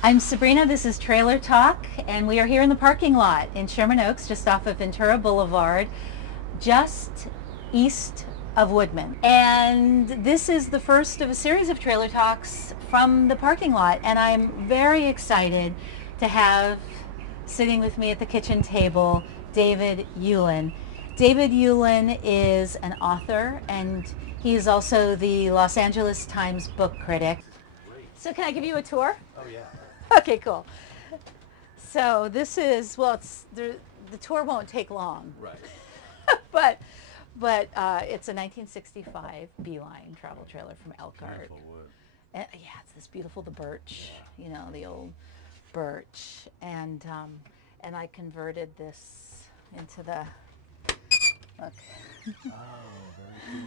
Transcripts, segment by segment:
I'm Sabrina, this is Trailer Talk, and we are here in the parking lot in Sherman Oaks, just off of Ventura Boulevard, just east of Woodman. And this is the first of a series of Trailer Talks from the parking lot, and I'm very excited to have sitting with me at the kitchen table David Ulin. David Ulin is an author, and he is also the Los Angeles Times book critic. So can I give you a tour? Oh yeah. Okay, cool. So this is, well, the tour won't take long, Right. but it's a 1965 BeeLine travel trailer from Elkhart. Beautiful wood. Yeah, it's this beautiful, the birch, you know, the old birch, and I converted this into the, look. Oh, very cool.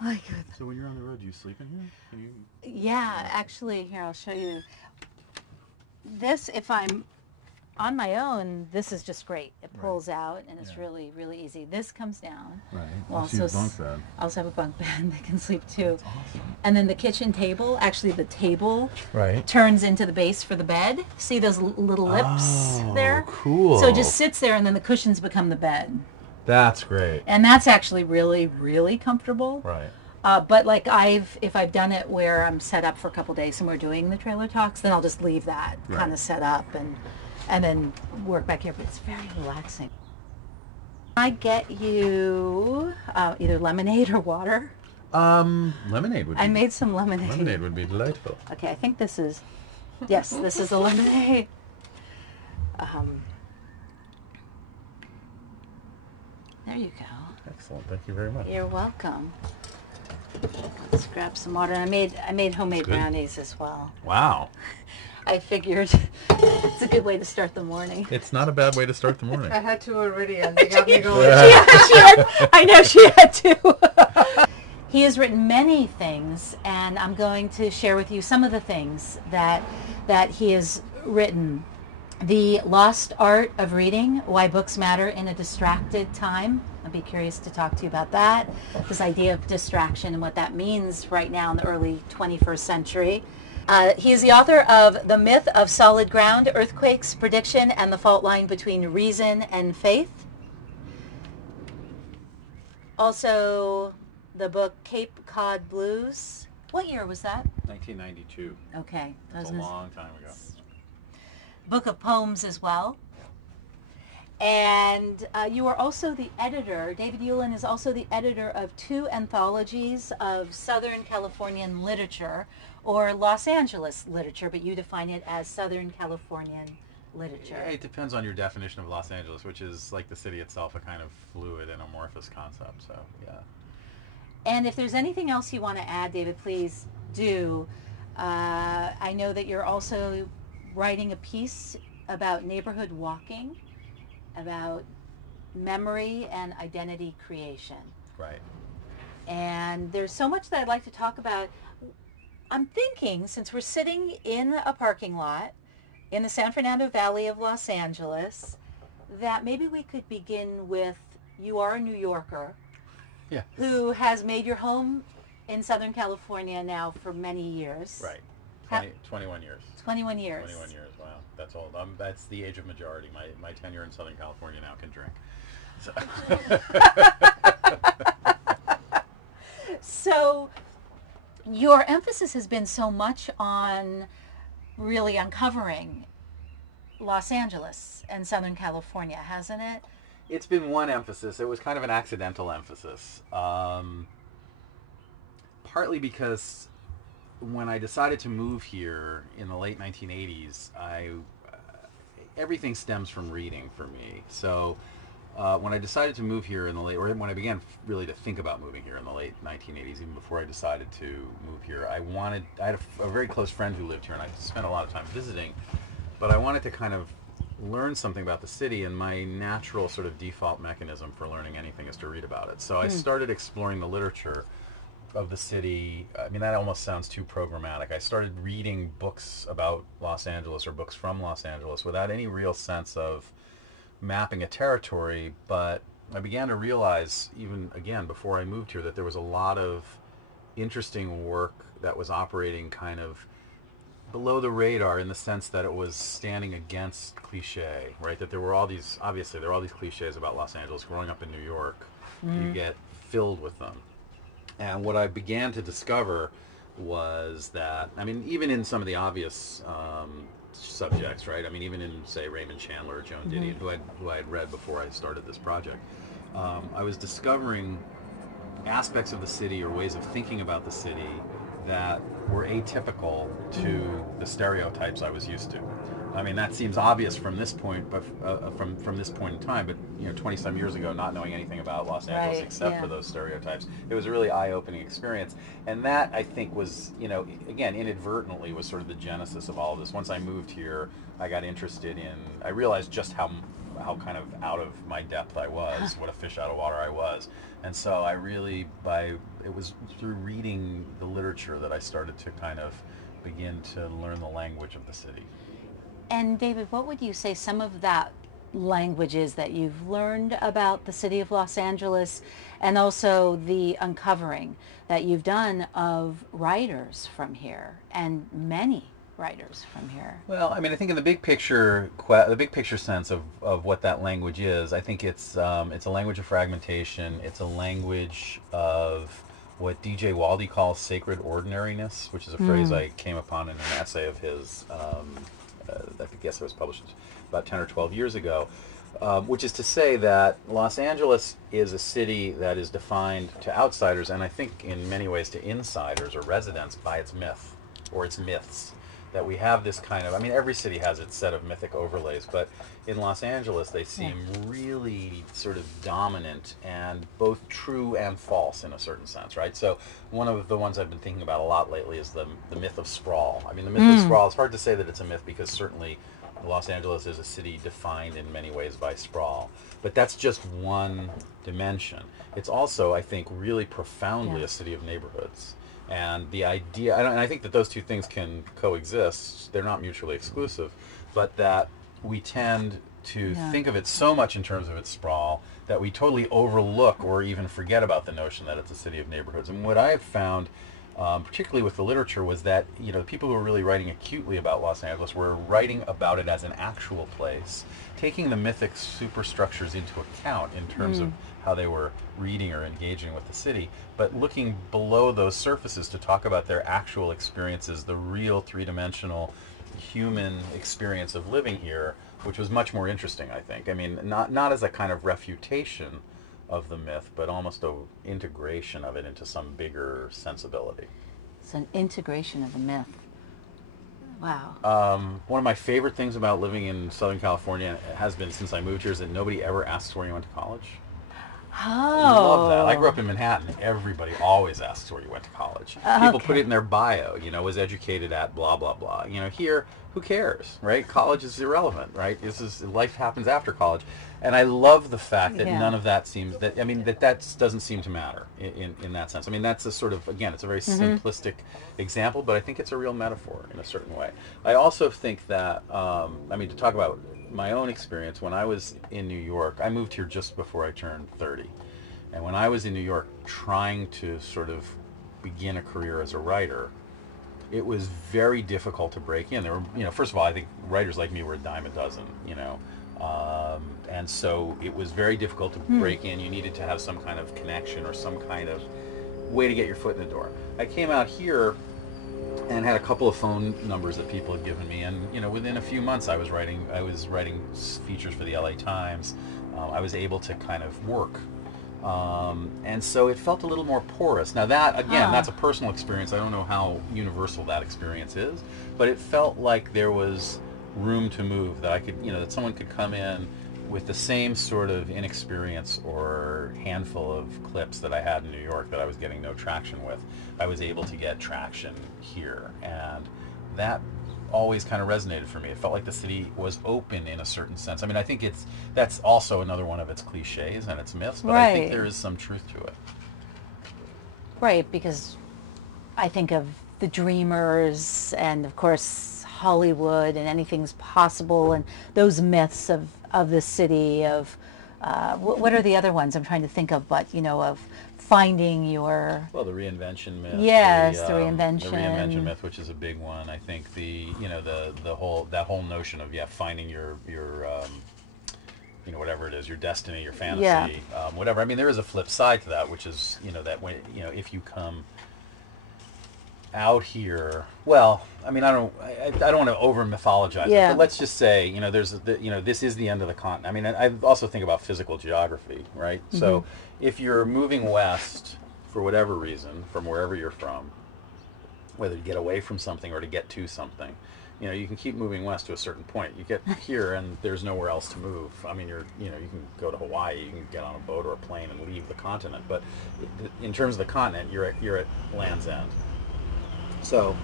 My God. So when you're on the road, do you sleep in here? Can you? Yeah, actually, here, I'll show you. This, if I'm on my own, this is just great. It pulls out, and it's really, really easy. This comes down. Right. We'll Also use bunk bed. I also have a bunk bed that can sleep too. That's awesome. And then the kitchen table, actually the table Right. turns into the base for the bed. See those little lips there? Cool. So it just sits there, and then the cushions become the bed. That's great. And that's actually really, really comfortable. Right. But like if I've done it where I'm set up for a couple days and we're doing the trailer talks, then I'll just leave that kind of set up and then work back here. But it's very relaxing. I get you either lemonade or water. Lemonade would be. I made some lemonade. Lemonade would be delightful. Okay, I think this is, yes, this is a lemonade. There you go. Excellent. Thank you very much. You're welcome. Let's grab some water. I made homemade brownies as well. Wow. I figured it's a good way to start the morning. It's not a bad way to start the morning. I had two already, and they got me going. I know she had to. He has written many things, and I'm going to share with you some of the things that he has written. The Lost Art of Reading, Why Books Matter in a Distracted Time. I'd be curious to talk to you about that. This idea of distraction and what that means right now in the early 21st century. He is the author of The Myth of Solid Ground, Earthquakes, Prediction, and the Fault Line Between Reason and Faith. Also, the book Cape Cod Blues. What year was that? 1992. Okay. That's a long time ago. Book of poems as well. And you are also the editor, David Ulin is also the editor of two anthologies of Southern Californian literature, or Los Angeles literature, but you define it as Southern Californian literature. Yeah, it depends on your definition of Los Angeles, which is, like the city itself, a kind of fluid and amorphous concept, so yeah. And if there's anything else you want to add, David, please do. I know that you're also writing a piece about neighborhood walking, about memory and identity creation. Right. And there's so much that I'd like to talk about. I'm thinking, since we're sitting in a parking lot in the San Fernando Valley of Los Angeles, that maybe we could begin with, you are a New Yorker who has made your home in Southern California now for many years. Right. 21 years. 21 years. 21 years, wow. That's old. That's the age of majority. My tenure in Southern California now can drink. So your emphasis has been so much on really uncovering Los Angeles and Southern California, hasn't it? It's been one emphasis. It was kind of an accidental emphasis. Partly because when I decided to move here in the late 1980s, everything stems from reading for me. So when I decided to move here or when I began really to think about moving here in the late 1980s, even before I decided to move here, I had a very close friend who lived here, and I spent a lot of time visiting, but I wanted to kind of learn something about the city, and my natural sort of default mechanism for learning anything is to read about it. So I started exploring the literature of the city. I mean, that almost sounds too programmatic. I started reading books about Los Angeles or books from Los Angeles without any real sense of mapping a territory, but I began to realize, even again before I moved here, that there was a lot of interesting work that was operating kind of below the radar in the sense that it was standing against cliche, right? That there were all these, obviously, there were all these cliches about Los Angeles. Growing up in New York, you get filled with them. And what I began to discover was that, I mean, even in some of the obvious subjects, right? I mean, even in, say, Raymond Chandler or Joan Didion, who I had read before I started this project, I was discovering aspects of the city or ways of thinking about the city that were atypical to the stereotypes I was used to. I mean, that seems obvious from this point, but from this point in time. But 20 some years ago, not knowing anything about Los Angeles except for those stereotypes, it was a really eye-opening experience. And that, I think, was again, inadvertently, was sort of the genesis of all of this. Once I moved here, I got interested in. I realized just how kind of out of my depth I was, what a fish out of water I was. And so I really, it was through reading the literature that I started to kind of begin to learn the language of the city. And David, what would you say some of that language is that you've learned about the city of Los Angeles, and also the uncovering that you've done of writers from here, and many writers from here? Well, I mean, I think in the big picture sense of what that language is, I think it's a language of fragmentation. It's a language of what D.J. Waldy calls sacred ordinariness, which is a phrase I came upon in an essay of his. I guess it was published about 10 or 12 years ago, which is to say that Los Angeles is a city that is defined to outsiders, and I think in many ways to insiders or residents, by its myth or its myths. That we have this kind of, I mean, every city has its set of mythic overlays, but in Los Angeles they seem really sort of dominant and both true and false in a certain sense, right? So one of the ones I've been thinking about a lot lately is the myth of sprawl. I mean, the myth of sprawl, it's hard to say that it's a myth because certainly Los Angeles is a city defined in many ways by sprawl, but that's just one dimension. It's also, I think, really profoundly a city of neighborhoods. And the idea, and I think that those two things can coexist, they're not mutually exclusive, but that we tend to think of it so much in terms of its sprawl that we totally overlook or even forget about the notion that it's a city of neighborhoods. And what I have found, particularly with the literature, was that people who were really writing acutely about Los Angeles were writing about it as an actual place, taking the mythic superstructures into account in terms of how they were reading or engaging with the city, but looking below those surfaces to talk about their actual experiences, the real three-dimensional human experience of living here, which was much more interesting, I think. I mean, not as a kind of refutation of the myth, but almost an integration of it into some bigger sensibility. It's an integration of the myth. Wow. One of my favorite things about living in Southern California has been since I moved here is that nobody ever asks where you went to college. Oh. I love that. I grew up in Manhattan. Everybody always asks where you went to college. People put it in their bio, was educated at blah, blah, blah. Here, who cares, right? College is irrelevant, right? Life happens after college. And I love the fact that none of that seems, that doesn't seem to matter in that sense. I mean, that's a sort of, again, it's a very simplistic example, but I think it's a real metaphor in a certain way. I also think that, to talk about my own experience, when I was in New York, I moved here just before I turned 30. And when I was in New York trying to sort of begin a career as a writer, it was very difficult to break in. There were, first of all, I think writers like me were a dime a dozen, and so it was very difficult to break in. You needed to have some kind of connection or some kind of way to get your foot in the door. I came out here and had a couple of phone numbers that people had given me, and within a few months I was writing features for the LA Times. I was able to kind of work, and so it felt a little more porous. Now that, again, that's a personal experience. I don't know how universal that experience is, but it felt like there was room to move, that I could, that someone could come in with the same sort of inexperience or handful of clips that I had in New York that I was getting no traction with. I was able to get traction here, and that always kind of resonated for me. It felt like the city was open in a certain sense. I mean, I think that's also another one of its cliches and its myths, but I think there is some truth to it. Right, because I think of the dreamers and, of course, Hollywood and anything's possible, and those myths of the city, of what are the other ones I'm trying to think of, but of finding your... Well, the reinvention myth. Yes, the the reinvention. The reinvention myth, which is a big one. I think the whole notion of finding your whatever it is, your destiny, your fantasy, whatever. I mean, there is a flip side to that, which is that when if you come out here, well, I mean, I don't want to over mythologize it, but let's just say this is the end of the continent. I mean, I also think about physical geography, right? Mm-hmm. So if you're moving west for whatever reason from wherever you're from, whether to get away from something or to get to something, you can keep moving west to a certain point. You get here and there's nowhere else to move. I mean, you can go to Hawaii, you can get on a boat or a plane and leave the continent, but in terms of the continent, you're at Land's End. So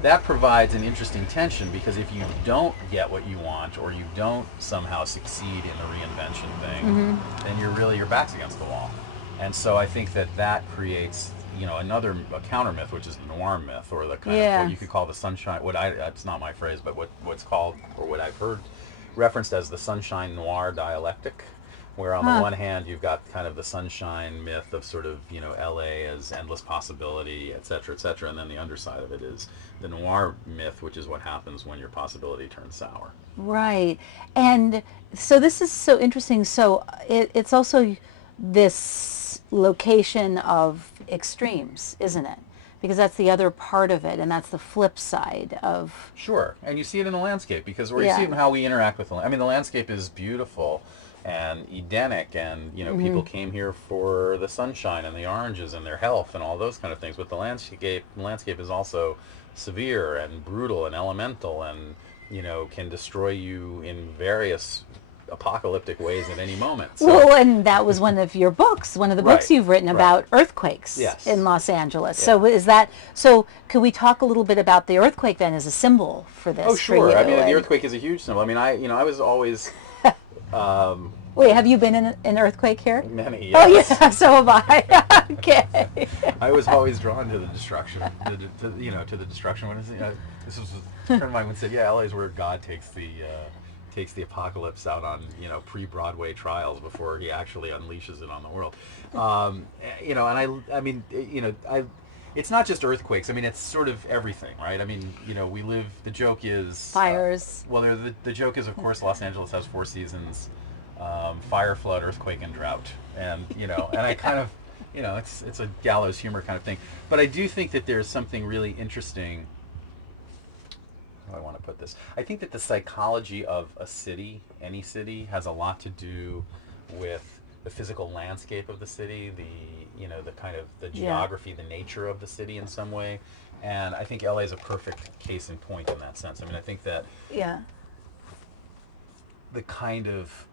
that provides an interesting tension, because if you don't get what you want, or you don't somehow succeed in the reinvention thing, then your back's against the wall. And so I think that creates a counter myth, which is the noir myth, or the kind of what you could call the sunshine. It's not my phrase, but what's called, or what I've heard referenced as the sunshine noir dialectic, where on the one hand you've got kind of the sunshine myth of sort of LA as endless possibility, et cetera, and then the underside of it is the noir myth, which is what happens when your possibility turns sour. Right. And so this is so interesting. So it's also this location of extremes, isn't it? Because that's the other part of it, and that's the flip side of... Sure. And you see it in the landscape, because you see it in how we interact with the landscape. I mean, the landscape is beautiful and Edenic, and people came here for the sunshine and the oranges and their health and all those kind of things. But the landscape is also severe and brutal and elemental, and can destroy you in various apocalyptic ways at any moment. So, well, and that was one of your books, one of the books you've written about earthquakes in Los Angeles. Yeah. So could we talk a little bit about the earthquake then as a symbol for this? Oh, sure. I mean, the earthquake is a huge symbol. I mean, I was always... Wait, have you been in an earthquake here? Many, yes. Oh, yeah, so have I. Okay. I was always drawn to the destruction, to the destruction. When this was a friend of mine would say, LA is where God takes the apocalypse out on pre-Broadway trials before he actually unleashes it on the world. And I mean it's not just earthquakes. I mean, it's sort of everything, right? I mean, the joke is fires. The joke is, of course, Los Angeles has 4 seasons: fire, flood, earthquake, and drought. And and I kind of it's a gallows humor kind of thing. But I do think that there's something really interesting. How do I want to put this? I think that the psychology of a city, any city, has a lot to do with the physical landscape of the city, the kind of the geography, the nature of the city in some way. And I think LA is a perfect case in point in that sense. I mean, I think that the kind of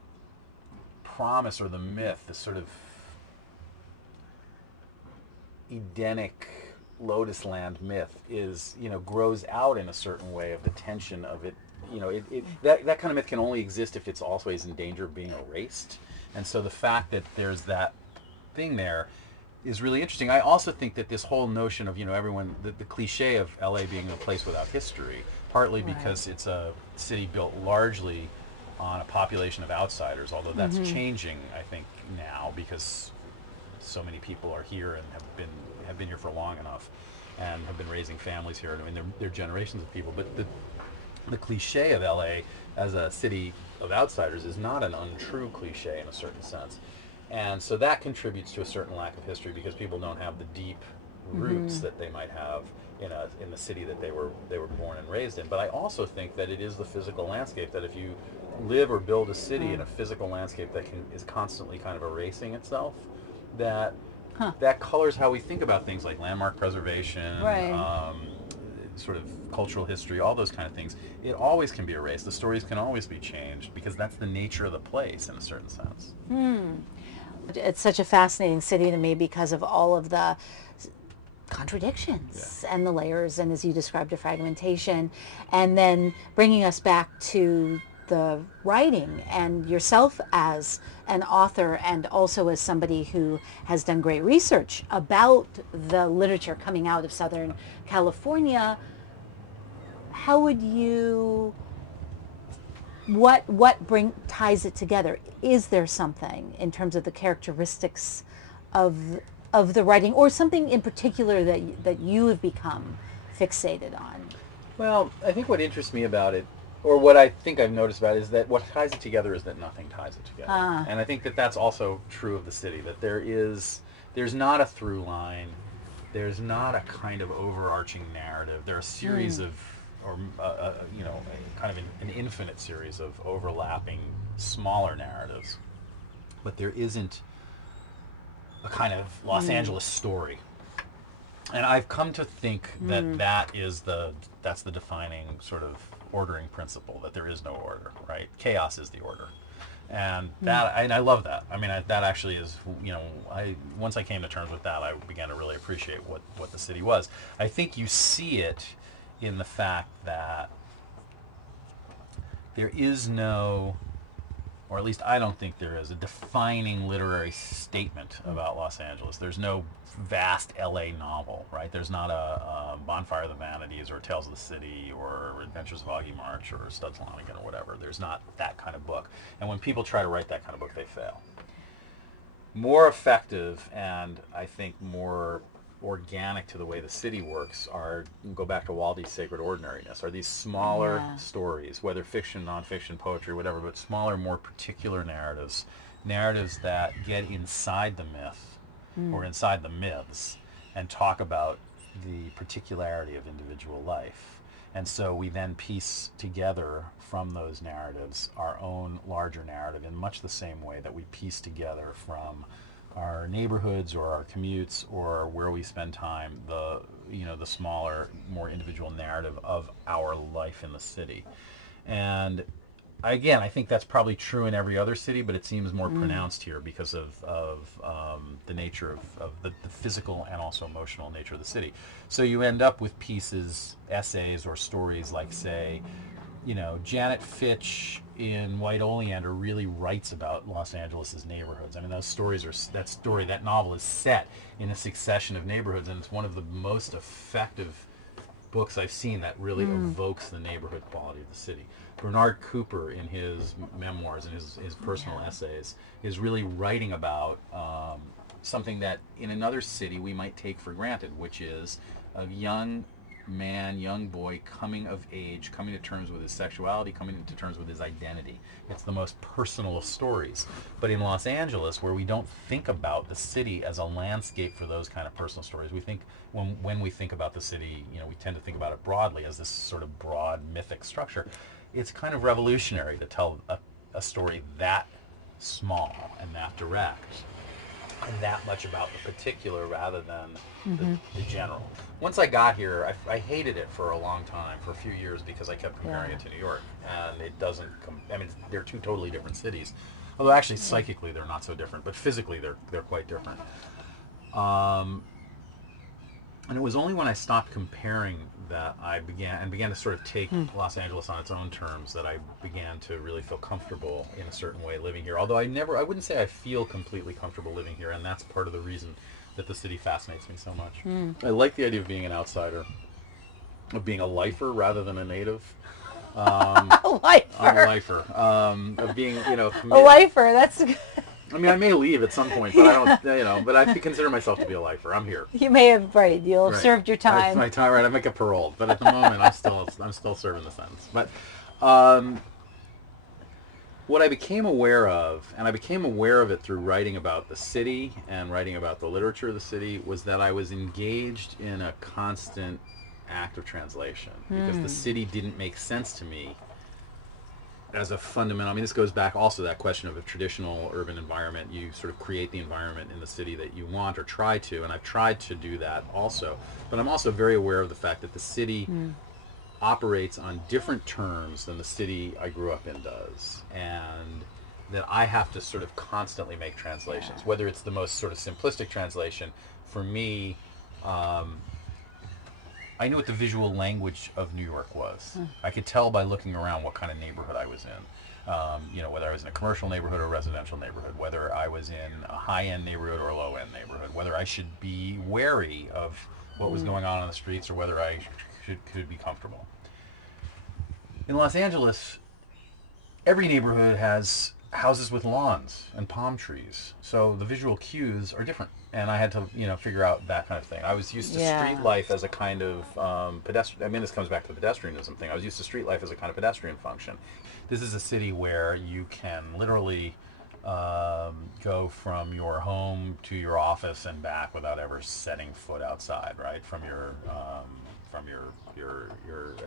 promise or the myth, the sort of Edenic Lotus Land myth is, grows out in a certain way of the tension of it. That kind of myth can only exist if it's always in danger of being erased. And so the fact that there's that thing there is really interesting. I also think that this whole notion of, everyone, the cliche of LA being a place without history, partly because it's a city built largely on a population of outsiders, although that's changing, I think, now, because so many people are here and have been here for long enough and have been raising families here. I mean, they're generations of people. But the cliche of LA as a city of outsiders is not an untrue cliche in a certain sense. And so that contributes to a certain lack of history, because people don't have the deep roots that they might have in the city that they were born and raised in. But I also think that it is the physical landscape, that if you live or build a city in a physical landscape that is constantly kind of erasing itself, that colors how we think about things like landmark preservation, sort of cultural history, all those kind of things. It always can be erased. The stories can always be changed, because that's the nature of the place in a certain sense. It's such a fascinating city to me because of all of the contradictions and the layers, and as you described, the fragmentation, and then bringing us back to the writing and yourself as an author, and also as somebody who has done great research about the literature coming out of Southern California. How would you, what ties it together? Is there something in terms of the characteristics of of the writing, or something in particular that you have become fixated on? Well, I think what interests me about it, or what I think I've noticed about it, is that what ties it together is that nothing ties it together. And I think that that's also true of the city, that there's not a through line, there's not a kind of overarching narrative. There are a series of, or kind of an infinite series of overlapping smaller narratives, but there isn't a kind of Los Angeles story. And I've come to think that that's the defining sort of ordering principle, that there is no order, right? Chaos is the order. And I love that. I mean, that actually is, once I came to terms with that, I began to really appreciate what the city was. I think you see it in the fact that there is no, or at least I don't think there is, a defining literary statement about Los Angeles. There's no vast LA novel, right? There's not a Bonfire of the Vanities or Tales of the City or Adventures of Augie March or Studs Lonigan or whatever. There's not that kind of book. And when people try to write that kind of book, they fail. More effective, and I think more organic to the way the city works, go back to Waldy's Sacred Ordinariness, are these smaller stories, whether fiction, nonfiction, poetry, whatever, but smaller, more particular narratives that get inside the myth or inside the myths and talk about the particularity of individual life. And so we then piece together from those narratives our own larger narrative in much the same way that we piece together from our neighborhoods or our commutes or where we spend time the smaller, more individual narrative of our life in the city. And again, I think that's probably true in every other city, but it seems more pronounced here because of the nature of the physical and also emotional nature of the city. So you end up with pieces, essays, or stories like, say, Janet Fitch in White Oleander really writes about Los Angeles' neighborhoods. I mean, that novel is set in a succession of neighborhoods, and it's one of the most effective books I've seen that really evokes the neighborhood quality of the city. Bernard Cooper, in his memoirs and his personal essays, is really writing about something that in another city we might take for granted, which is a young boy coming of age, coming to terms with his sexuality, coming to terms with his identity. It's the most personal of stories. But in Los Angeles, where we don't think about the city as a landscape for those kind of personal stories, we think, when we think about the city, we tend to think about it broadly as this sort of broad mythic structure. It's kind of revolutionary to tell a story that small and that direct, and that much about the particular rather than the general. Once I got here, I hated it for a long time, for a few years, because I kept comparing it to New York, and it doesn't. They're two totally different cities. Although actually, psychically, they're not so different, but physically, they're quite different. And it was only when I stopped comparing that I began to sort of take Los Angeles on its own terms that I began to really feel comfortable in a certain way living here. Although I wouldn't say I feel completely comfortable living here, and that's part of the reason that the city fascinates me so much. I like the idea of being an outsider, of being a lifer rather than a native. A lifer. I'm a lifer. Of being, a lifer. That's. I mean, I may leave at some point, but I don't, but I consider myself to be a lifer. I'm here. You may have, you'll have served your time. My time, right? I may get paroled, but at the moment, I'm still serving the sentence. But what I became aware of, and I became aware of it through writing about the city and writing about the literature of the city, was that I was engaged in a constant act of translation, because the city didn't make sense to me as a fundamental. This goes back also to that question of a traditional urban environment. You sort of create the environment in the city that you want, or try to, and I've tried to do that also. But I'm also very aware of the fact that the city operates on different terms than the city I grew up in does, and that I have to sort of constantly make translations, whether it's the most sort of simplistic translation. For me, I knew what the visual language of New York was. I could tell by looking around what kind of neighborhood I was in. Whether I was in a commercial neighborhood or a residential neighborhood, whether I was in a high-end neighborhood or a low-end neighborhood, whether I should be wary of what was going on the streets or whether I could be comfortable. In Los Angeles, every neighborhood has houses with lawns and palm trees, so the visual cues are different. and I had to, figure out that kind of thing. I was used to street life as a kind of pedestrian. I mean, this comes back to the pedestrianism thing. I was used to street life as a kind of pedestrian function. This is a city where you can literally go from your home to your office and back without ever setting foot outside, right? From your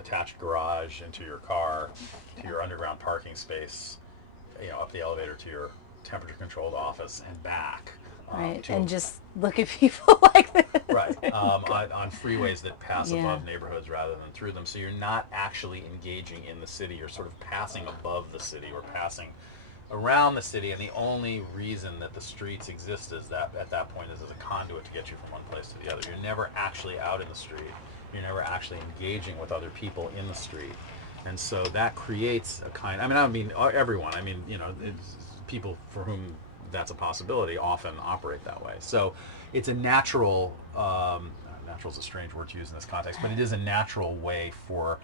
attached garage into your car to your underground parking space, up the elevator to your temperature-controlled office and back. Right, and just look at people like this. Right, on freeways that pass above neighborhoods rather than through them. So you're not actually engaging in the city. You're sort of passing above the city or passing around the city. And the only reason that the streets exist is that at that point is as a conduit to get you from one place to the other. You're never actually out in the street. You're never actually engaging with other people in the street. And so that creates a kind, I mean everyone, it's people for whom that's a possibility often operate that way. So it's a natural, natural is a strange word to use in this context, but it is a natural way for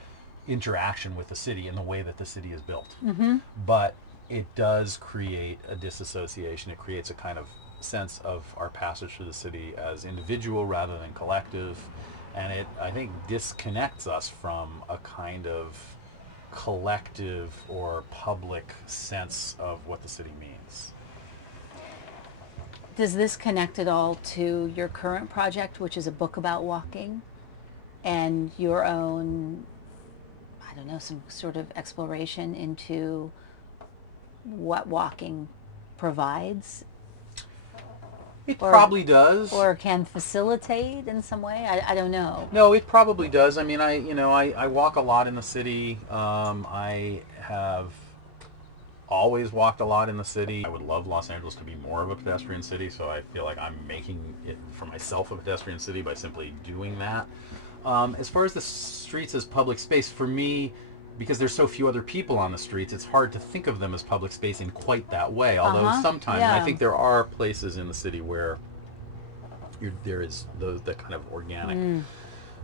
interaction with the city in the way that the city is built. Mm-hmm. But it does create a disassociation. It creates a kind of sense of our passage through the city as individual rather than collective. And it, I think, disconnects us from a kind of collective or public sense of what the city means. Does this connect at all to your current project, which is a book about walking, and your own, I don't know, some sort of exploration into what walking provides? It probably does. Or can facilitate in some way? I don't know. No, it probably does. I mean, I walk a lot in the city. I have always walked a lot in the city. I would love Los Angeles to be more of a pedestrian city, so I feel like I'm making it for myself a pedestrian city by simply doing that. As far as the streets as public space, for me, because there's so few other people on the streets, it's hard to think of them as public space in quite that way. Although sometimes, and I think there are places in the city where there is the kind of organic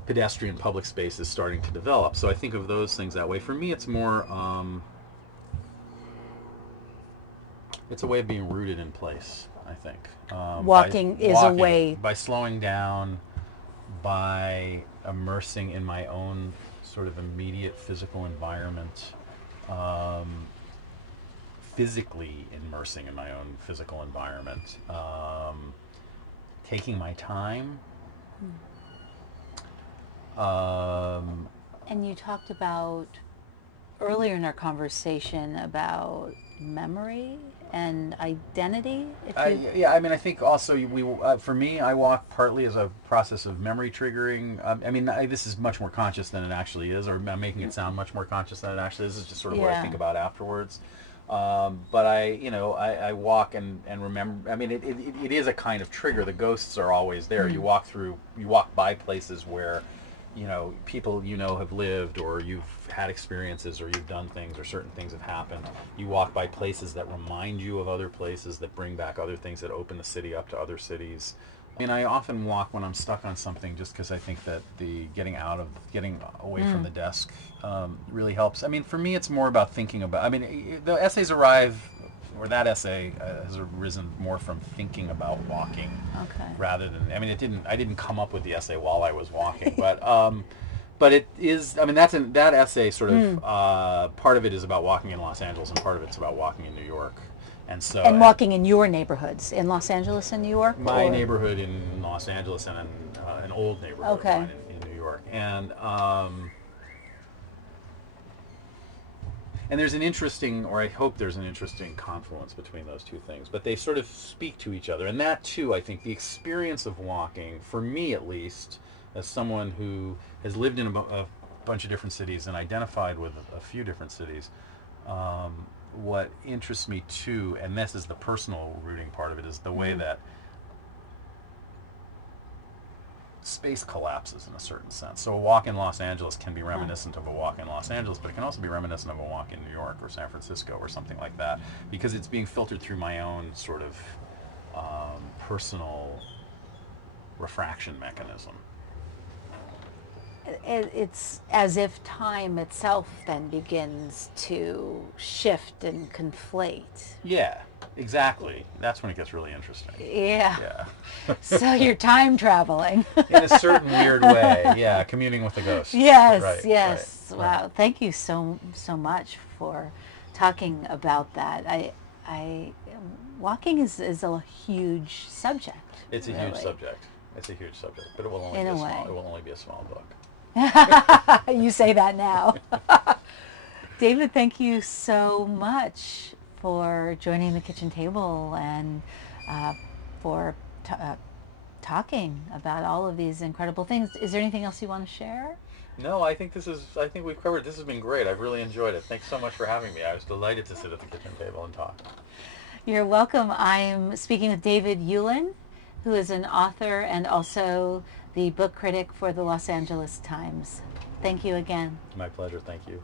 pedestrian public space is starting to develop. So I think of those things that way. For me, it's more, it's a way of being rooted in place, I think. Walking is a way. By slowing down, by immersing in my own sort of immediate physical environment, physically immersing in my own physical environment, taking my time. And you talked about earlier in our conversation about memory and identity. I mean, I think also for me, I walk partly as a process of memory triggering. This is much more conscious than it actually is, or I'm making it sound much more conscious than it actually is. It's just sort of what I think about afterwards. But I walk and remember. I mean, it is a kind of trigger. The ghosts are always there. You walk by places where, people have lived, or you've had experiences, or you've done things, or certain things have happened. You walk by places that remind you of other places, that bring back other things, that open the city up to other cities. I mean, I often walk when I'm stuck on something just because I think that the getting away from the desk really helps. I mean, for me, it's more about thinking about, the essays that essay has arisen more from thinking about walking rather than, I didn't come up with the essay while I was walking, but it is, that essay sort of, part of it is about walking in Los Angeles and part of it's about walking in New York. And walking in your neighborhoods in Los Angeles and New York? My neighborhood in Los Angeles and an old neighborhood of mine in New York. And there's an interesting, or I hope there's an interesting confluence between those two things. But they sort of speak to each other. And that too, I think, the experience of walking, for me at least, as someone who has lived in a bunch of different cities and identified with a few different cities, what interests me too, and this is the personal rooting part of it, is the way that space collapses in a certain sense. So a walk in Los Angeles can be reminiscent of a walk in Los Angeles, but it can also be reminiscent of a walk in New York or San Francisco or something like that, because it's being filtered through my own sort of personal refraction mechanism. It's as if time itself then begins to shift and conflate. Yeah. Exactly. That's when it gets really interesting. Yeah. Yeah. So you're time traveling. In a certain weird way. Yeah, communing with the ghosts. Yes, Right, yes. right, Wow. right. Thank you so much for talking about that. Walking is a huge subject. It's a really. huge subject. It's a huge subject, but it will only In be a a small. way. It will only be a small book. You say that now. David, thank you so much for joining the kitchen table and for talking about all of these incredible things. Is there anything else you want to share? No, I think I think we've covered. This has been great. I've really enjoyed it. Thanks so much for having me. I was delighted to sit at the kitchen table and talk. You're welcome. I'm speaking with David Ulin, who is an author and also the book critic for the Los Angeles Times. Thank you again. My pleasure. Thank you.